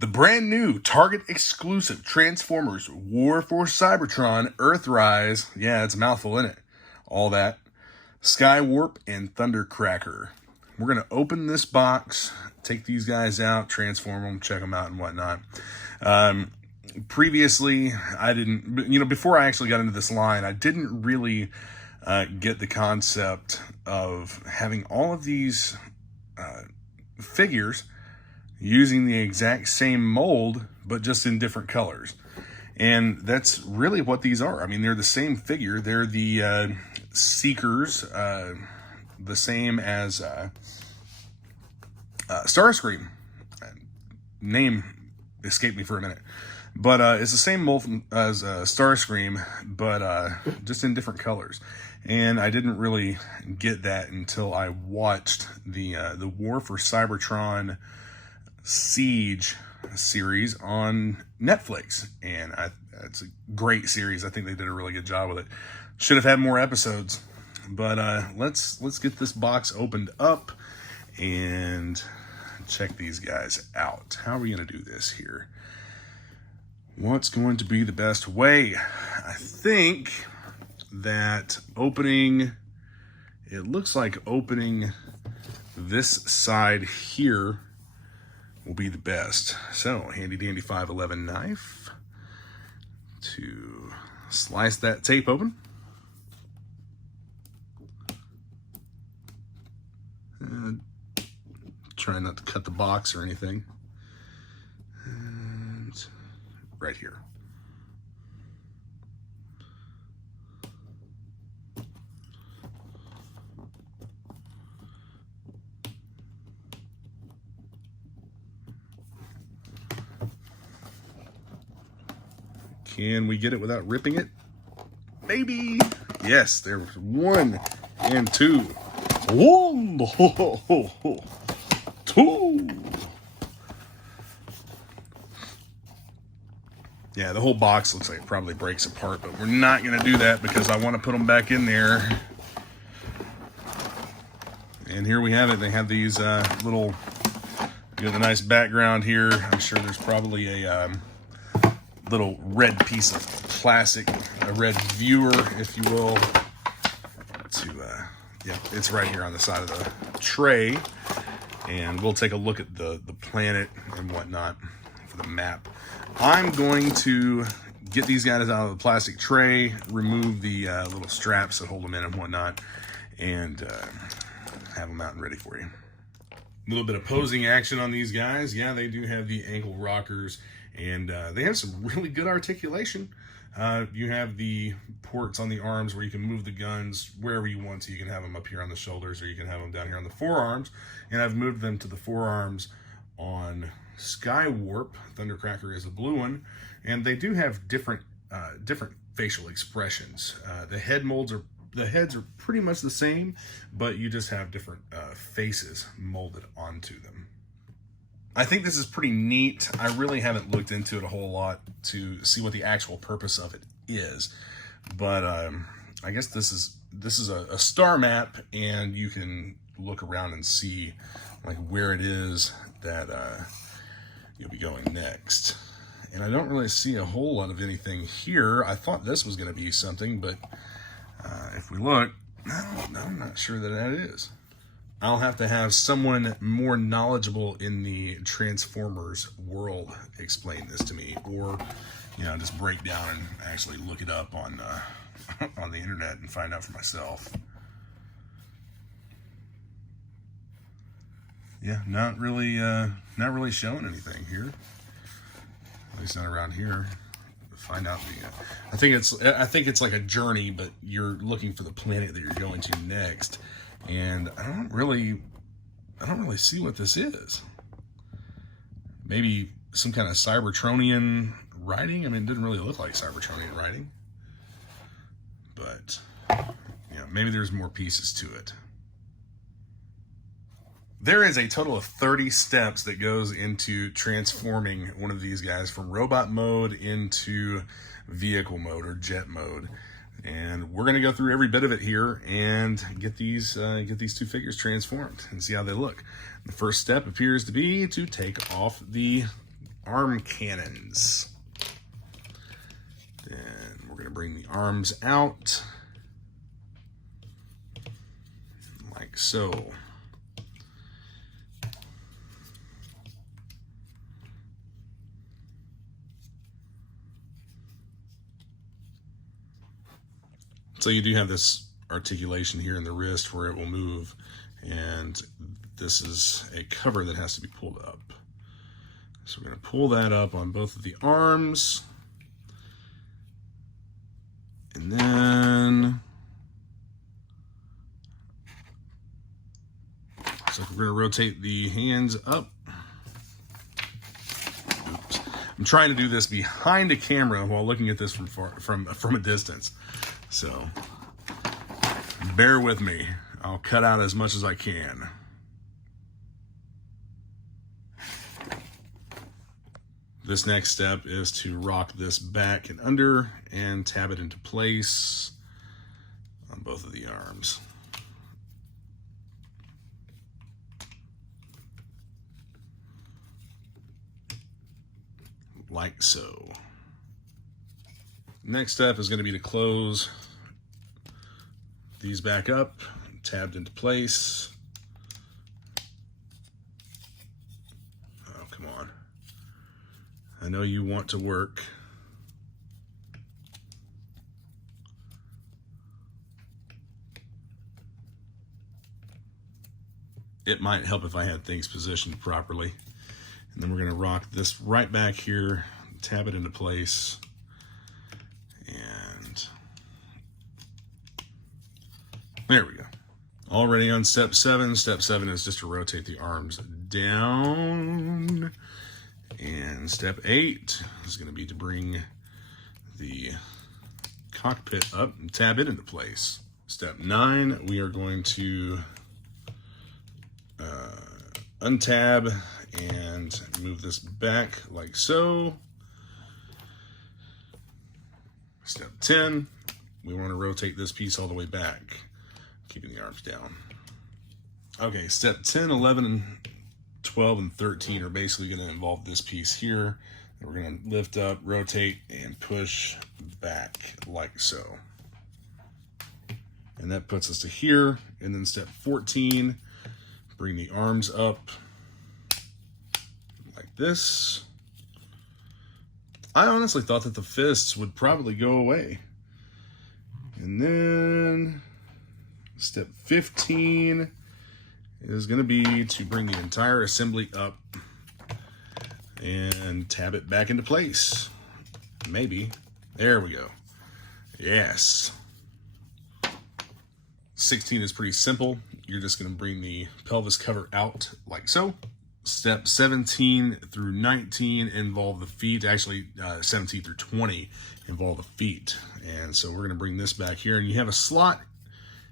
The brand new Target exclusive Transformers War for Cybertron Earthrise. Yeah, it's a mouthful, isn't it? All that. Skywarp and Thundercracker. We're going to open this box, take these guys out, transform them, check them out and whatnot. Previously, I didn't, before I actually got into this line, I didn't really get the concept of having all of these figures using the exact same mold, but just in different colors. And that's really what these are. I mean, they're the same figure. They're the Seekers, the same as Starscream. Name escaped me for a minute. But it's the same mold as Starscream, but just in different colors. And I didn't really get that until I watched the War for Cybertron Siege series on Netflix, and it's a great series. I think they did a really good job with it. Should have had more episodes, but let's get this box opened up and check these guys out. How are we going to do this here? What's going to be the best way? I think that it looks like opening this side here will be the best. So, handy dandy 511 knife to slice that tape open. Try not to cut the box or anything. And right here. Can we get it without ripping it? Maybe. Yes, there was 1 and 2. 1, 2. Yeah, the whole box looks like it probably breaks apart, but we're not going to do that because I want to put them back in there. And here we have it. They have these little, the nice background here. I'm sure there's probably a little red piece of plastic, a red viewer, if you will, yeah, it's right here on the side of the tray, and we'll take a look at the planet and whatnot for the map. I'm going to get these guys out of the plastic tray, remove the little straps that hold them in and whatnot, and have them out and ready for you. A little bit of posing action on these guys. Yeah, they do have the ankle rockers, and they have some really good articulation. You have the ports on the arms where you can move the guns wherever you want to. You can have them up here on the shoulders, or you can have them down here on the forearms. And I've moved them to the forearms on Skywarp. Thundercracker is a blue one. And they do have different facial expressions. The heads are pretty much the same, but you just have different faces molded onto them. I think this is pretty neat. I really haven't looked into it a whole lot to see what the actual purpose of it is, but I guess this is a star map, and you can look around and see like where it is that you'll be going next. And I don't really see a whole lot of anything here. I thought this was going to be something, but if we look, I'm not sure that is. I'll have to have someone more knowledgeable in the Transformers world explain this to me, or just break down and actually look it up on the internet and find out for myself. Yeah, not really showing anything here. At least not around here. Find out I think it's like a journey, but you're looking for the planet that you're going to next. And I don't really see what this is. Maybe some kind of Cybertronian writing. I mean, it didn't really look like Cybertronian writing, but maybe there's more pieces to it. There is a total of 30 steps that goes into transforming one of these guys from robot mode into vehicle mode or jet mode. And we're going to go through every bit of it here and get these two figures transformed and see how they look. The first step appears to be to take off the arm cannons. And we're going to bring the arms out like so. So you do have this articulation here in the wrist where it will move, and this is a cover that has to be pulled up. So we're going to pull that up on both of the arms, and then so we're going to rotate the hands up. Oops. I'm trying to do this behind a camera while looking at this from a distance. So bear with me. I'll cut out as much as I can. This next step is to rock this back and under and tab it into place on both of the arms. Like so. Next step is going to be to close these back up, tabbed into place. Oh, come on. I know you want to work. It might help if I had things positioned properly. And then we're going to rock this right back here, tab it into place. And there we go. Already on step 7. Step 7 is just to rotate the arms down. And step 8 is going to be to bring the cockpit up and tab it into place. Step 9, we are going to untab and move this back like so. Step 10, we want to rotate this piece all the way back, keeping the arms down. Okay, step 10, 11, and 12, and 13 are basically going to involve this piece here. And we're going to lift up, rotate, and push back like so. And that puts us to here. And then step 14, bring the arms up like this. I honestly thought that the fists would probably go away. And then step 15 is going to be to bring the entire assembly up and tab it back into place. Maybe. There we go. Yes. 16 is pretty simple. You're just going to bring the pelvis cover out like so. Step 17 through 19 involve the feet. Actually, 17 through 20 involve the feet. And so we're going to bring this back here. And you have a slot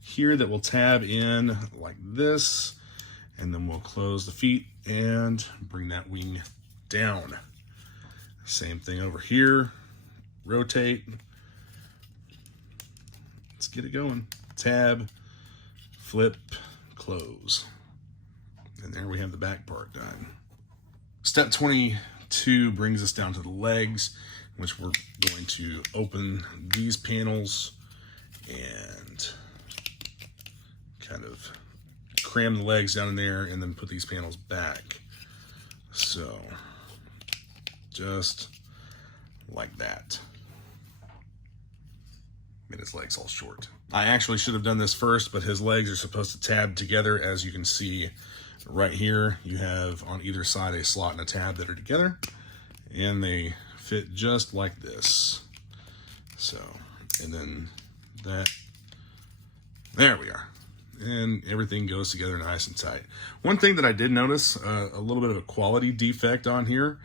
here that will tab in like this. And then we'll close the feet and bring that wing down. Same thing over here. Rotate. Let's get it going. Tab, flip, close. And there we have the back part done. Step 22 brings us down to the legs, which we're going to open these panels and kind of cram the legs down in there and then put these panels back. So just like that. Made his legs all short. I actually should have done this first, but his legs are supposed to tab together. As you can see right here, you have on either side a slot and a tab that are together, and they fit just like this. So, and then that, there we are. And everything goes together nice and tight. One thing that I did notice, a little bit of a quality defect on here.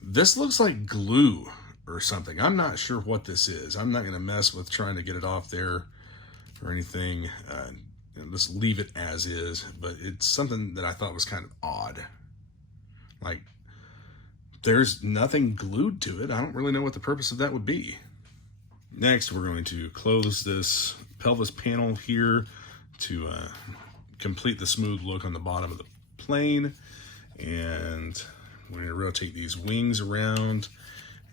This looks like glue or something. I'm not sure what this is. I'm not going to mess with trying to get it off there or anything. Just leave it as is. But it's something that I thought was kind of odd. Like, there's nothing glued to it. I don't really know what the purpose of that would be. Next, we're going to close this pelvis panel here to complete the smooth look on the bottom of the plane. And we're going to rotate these wings around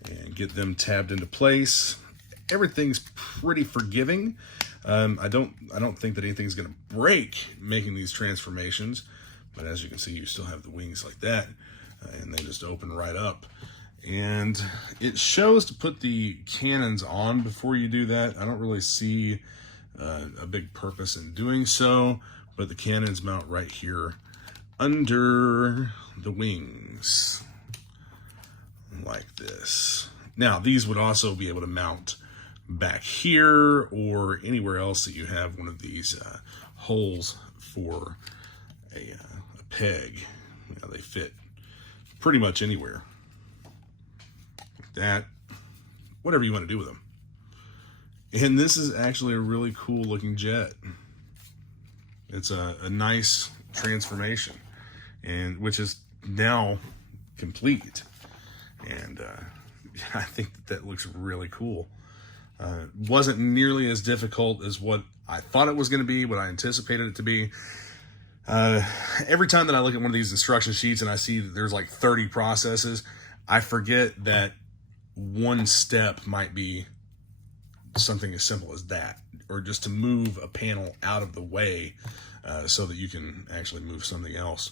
and get them tabbed into place. Everything's pretty forgiving. I don't think that anything's going to break making these transformations, but as you can see, you still have the wings like that, and they just open right up. And it shows to put the cannons on before you do that. I don't really see a big purpose in doing so, but the cannons mount right here under the wings like this. Now, these would also be able to mount back here or anywhere else that you have one of these holes for a peg. You know, they fit pretty much anywhere. Like that, whatever you want to do with them. And this is actually a really cool looking jet. It's a nice transformation, and which is now complete. And I think that looks really cool. Wasn't nearly as difficult as what I thought it was going to be, what I anticipated it to be. Every time that I look at one of these instruction sheets and I see that there's like 30 processes, I forget that one step might be something as simple as that, or just to move a panel out of the way so that you can actually move something else.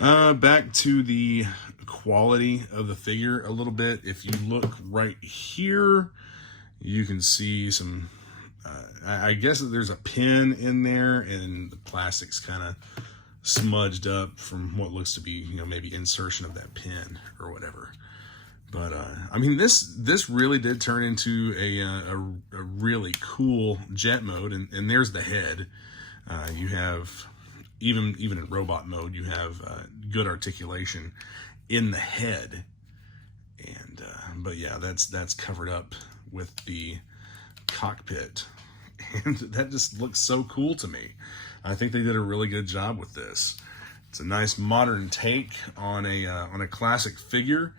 Back to the quality of the figure a little bit. If you look right here, you can see some, I guess that there's a pin in there and the plastic's kind of smudged up from what looks to be, you know, maybe insertion of that pin or whatever. But, I mean, this really did turn into a really cool jet mode, and there's the head. You have, even in robot mode, you have good articulation in the head. And, but yeah, that's covered up with the cockpit. And that just looks so cool to me. I think they did a really good job with this. It's a nice modern take on a classic figure.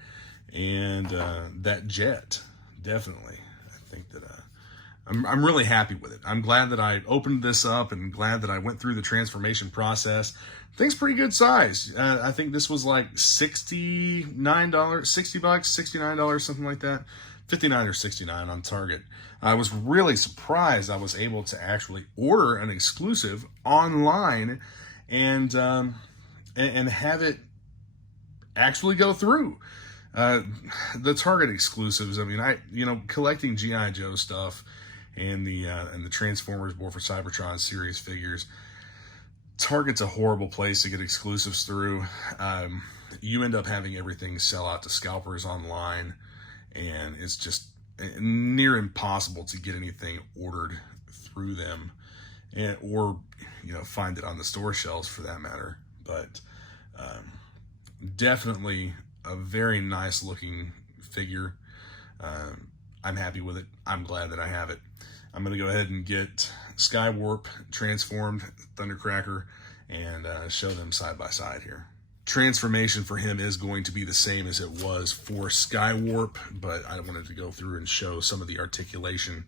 And that jet, definitely. I think that I'm really happy with it. I'm glad that I opened this up and glad that I went through the transformation process. I think it's pretty good size. I think this was like $69, $60, $69, something like that. 59 or 69 on Target. I was really surprised I was able to actually order an exclusive online and have it actually go through. The Target exclusives, I mean, collecting G.I. Joe stuff and the Transformers War for Cybertron series figures, Target's a horrible place to get exclusives through. You end up having everything sell out to scalpers online, and it's just near impossible to get anything ordered through them, or find it on the store shelves for that matter. But definitely a very nice looking figure. I'm happy with it. I'm glad that I have it. I'm going to go ahead and get Skywarp transformed, Thundercracker, and show them side by side here. Transformation for him is going to be the same as it was for Skywarp, but I wanted to go through and show some of the articulation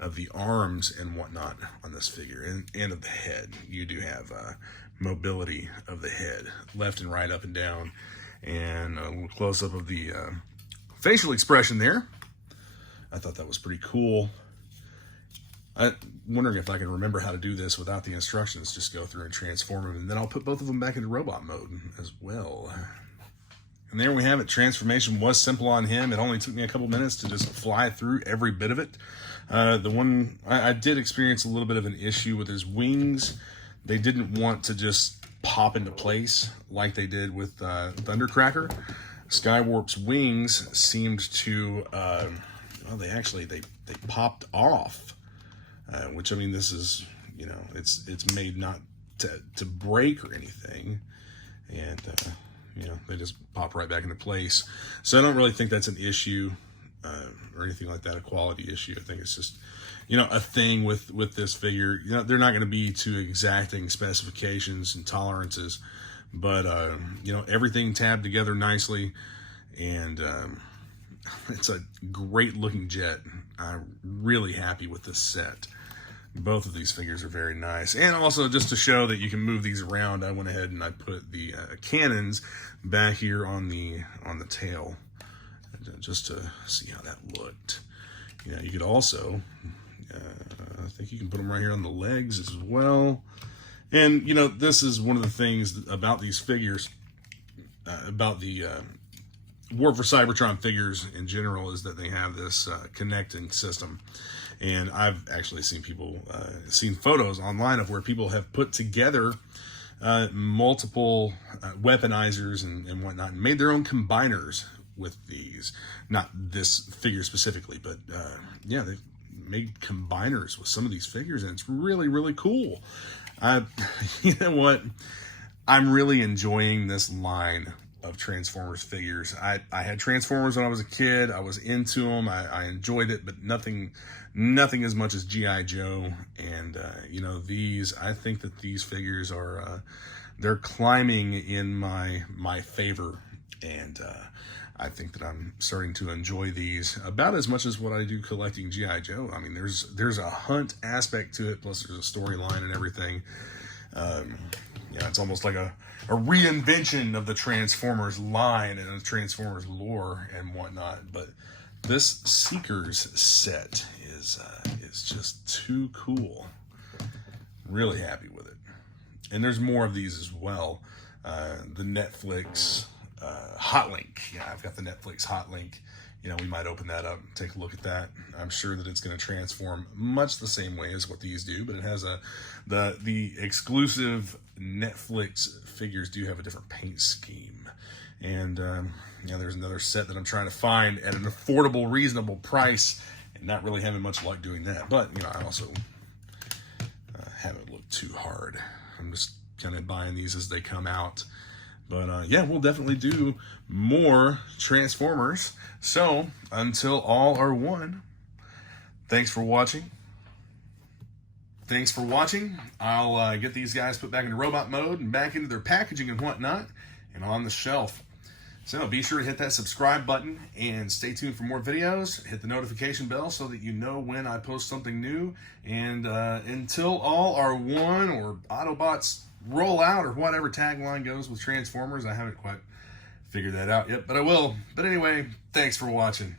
of the arms and whatnot on this figure, and of the head. You do have mobility of the head, left and right, up and down, and a little close-up of the facial expression there. I thought that was pretty cool. I'm wondering if I can remember how to do this without the instructions. Just go through and transform them, and then I'll put both of them back into robot mode as well. And there we have it. Transformation was simple on him. It only took me a couple minutes to just fly through every bit of it. The one I did experience a little bit of an issue with his wings. They didn't want to just pop into place like they did with Thundercracker. Skywarp's wings seemed to they popped off, which, I mean, this is, it's made not to break or anything, and they just pop right back into place. So I don't really think that's an issue or anything like that, a quality issue. I think it's just a thing with this figure. They're not going to be to exacting specifications and tolerances, but everything tabbed together nicely, and it's a great looking jet. I'm really happy with this set. Both of these figures are very nice. And also, just to show that you can move these around, I went ahead and I put the cannons back here on the tail, just to see how that looked. You know, you could also, I think you can put them right here on the legs as well. And, you know, this is one of the things about these figures, about the War for Cybertron figures in general, is that they have this connecting system. And I've actually seen people, seen photos online of where people have put together multiple weaponizers and whatnot, and made their own combiners with these. Not this figure specifically, but yeah, they've made combiners with some of these figures, and it's really, really cool. You know what? I'm really enjoying this line of Transformers figures. I had Transformers when I was a kid. I was into them. I enjoyed it, but nothing as much as G.I. Joe. And you know, I think that these figures are they're climbing in my favor, and I think that I'm starting to enjoy these about as much as what I do collecting G.I. Joe. I mean, there's a hunt aspect to it, plus there's a storyline and everything. Yeah, it's almost like a reinvention of the Transformers line and the Transformers lore and whatnot. But this Seekers set is just too cool. Really happy with it. And there's more of these as well. The Netflix Hot Link. Yeah, I've got the Netflix Hot Link. You know, we might open that up, take a look at that. I'm sure that it's going to transform much the same way as what these do, but it has the exclusive Netflix figures do have a different paint scheme. And yeah, there's another set that I'm trying to find at an affordable, reasonable price, and not really having much luck doing that. But, you know, I also haven't looked too hard. I'm just kind of buying these as they come out. But yeah, we'll definitely do more Transformers. So, until all are one, thanks for watching. I'll get these guys put back into robot mode and back into their packaging and whatnot, and on the shelf. So be sure to hit that subscribe button and stay tuned for more videos. Hit the notification bell so that you know when I post something new. And until all are one, or Autobots roll out, or whatever tagline goes with Transformers, I haven't quite figured that out yet, but I will. But anyway, thanks for watching.